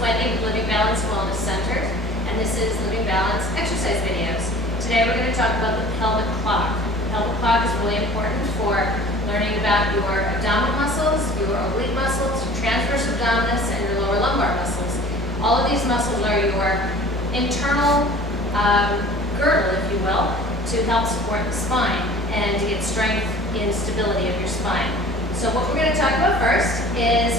Wendy with Living Balance Wellness Center, and this is Living Balance exercise videos. Today we're going to talk about the pelvic clock. The pelvic clock is really important for learning about your abdominal muscles, your oblique muscles, your transverse abdominis, and your lower lumbar muscles. All of these muscles are your internal girdle, if you will, to help support the spine and to get strength in stability of your spine. So what we're going to talk about first is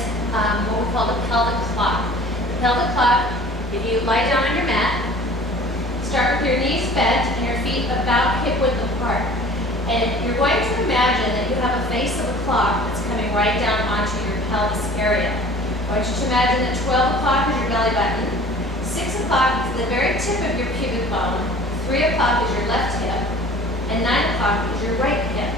what we call the pelvic clock. The pelvic clock, if you lie down on your mat, start with your knees bent and your feet about hip width apart. And you're going to imagine that you have a face of a clock that's coming right down onto your pelvis area. I want you to imagine that 12 o'clock is your belly button, 6 o'clock is the very tip of your pubic bone, 3 o'clock is your left hip, and 9 o'clock is your right hip.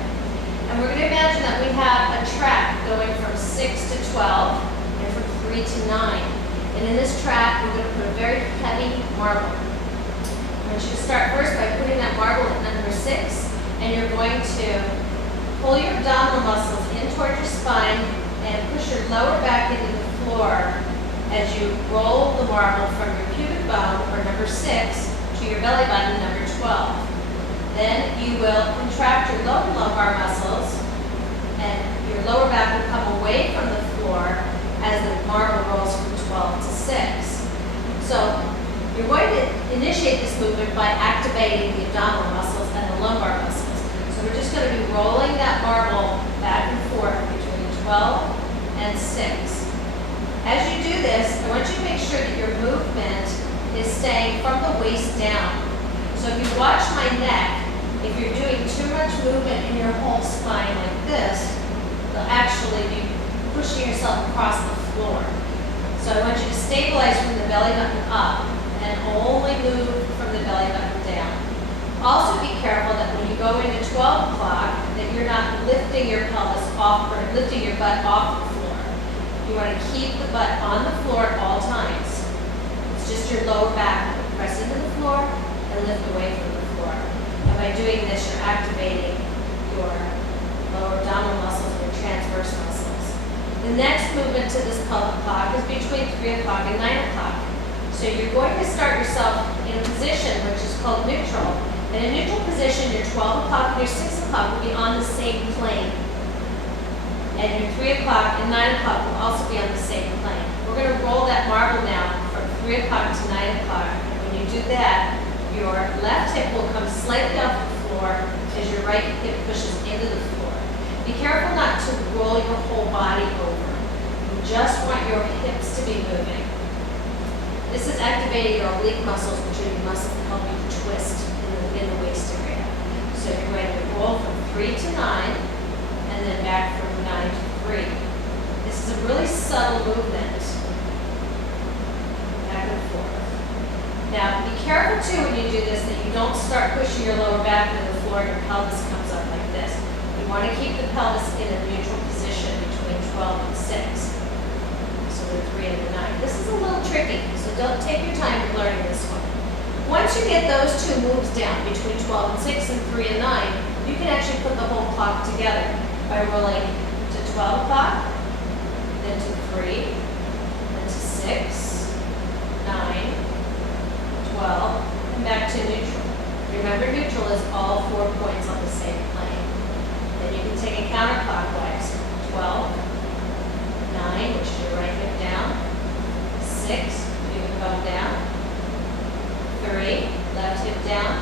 And we're going to imagine that we have a track going from 6 to 12 and from 3 to 9. And in this track, we're going to put a very heavy marble. I want you to start first by putting that marble at number 6, and you're going to pull your abdominal muscles in toward your spine and push your lower back into the floor as you roll the marble from your pubic bone, or number 6, to your belly button, number 12. Then you will contract your lower lumbar muscles, and your lower back will come away from the floor as the marble rolls from 12 to 6. So you're going to initiate this movement by activating the abdominal muscles and the lumbar muscles. So we're just going to be rolling that marble back and forth between 12 and 6. As you do this, I want you to make sure that your movement is staying from the waist down. So if you watch my neck, if you're doing too much movement in your whole spine like this, you'll actually be pushing yourself across the floor. So I want you to stabilize from the belly button up and only move from the belly button down. Also be careful that when you go into 12 o'clock, that you're not lifting your pelvis off or lifting your butt off the floor. You want to keep the butt on the floor at all times. It's just your lower back that will press into the floor and lift away from the floor. And by doing this, you're activating your lower abdominal muscles and your transverse muscles. The next movement to this pelvic clock is between 3 o'clock and 9 o'clock. So you're going to start yourself in a position which is called neutral. In a neutral position, your 12 o'clock and your 6 o'clock will be on the same plane. And your 3 o'clock and 9 o'clock will also be on the same plane. We're going to roll that marble now from 3 o'clock to 9 o'clock. And when you do that, your left hip will come slightly off the floor as your right hip pushes into the floor. Be careful not to roll your whole body over. You just want your hips to be moving. This is activating your oblique muscles, which are the muscles that help you twist in the waist area. So you're going to roll from 3 to 9, and then back from 9 to 3. This is a really subtle movement. Back and forth. Now, be careful too when you do this that you don't start pushing your lower back into the floor and your pelvis comes up like this. You want to keep the pelvis in a neutral position between 12 and 6. So the 3 and the 9. This is a little tricky, so don't take your time learning this one. Once you get those two moves down between 12 and 6 and 3 and 9, you can actually put the whole clock together by rolling to 12 o'clock, then to 3, then to 6, 9, 12, and back to neutral. Remember, neutral is all 4 points on the same plane. Then you can take it counterclockwise. 12, 9, which is your right hip down, 6, pubic bone down, 3, left hip down,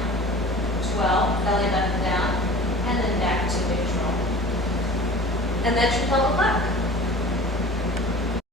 12, belly button down, and then back to neutral. And that's your pelvic clock.